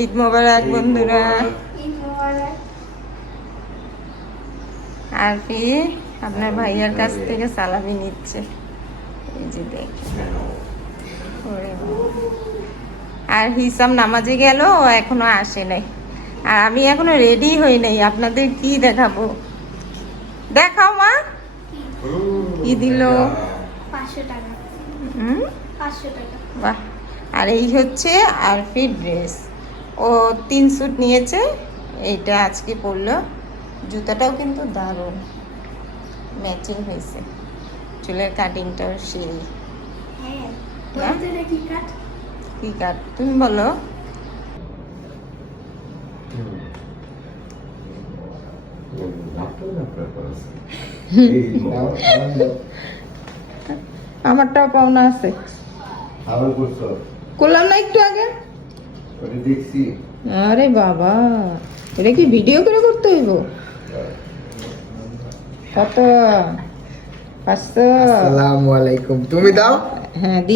ঈদ মোবারক বন্ধুরা। আর কি আপনার ভাইয়ার কাছ থেকে সালামি নিচ্ছে। এই যে দেখ আর হিসাব নামাজে গেল এখনও আসে নাই। আর আমি এখনও রেডি হই নাই আপনাদের কি দেখাবো? দেখাও মা। কি দিল? পাঁচশো টাকা। হুম? পাঁচশো টাকা। বাহ। আর এই হচ্ছে আরফির ড্রেস। ও তিন স্যুট নিয়েছে এইটা আজকে পরলো। জুতাটাও কিন্তু দারুণ। ম্যাচিং হয়েছে। চুলের কাটিংটাও সেই। হ্যাঁ কাট কি কাট তুমি বলো। আমারটাও পাওনা আছে। খাবার করছ? করলাম না একটু আগে ওটা দেখছি আরে বাবা এটা কি ভিডিও করে করতে হইব কত পাঁচশো আসসালামু আলাইকুম তুমি দাও হ্যাঁ দি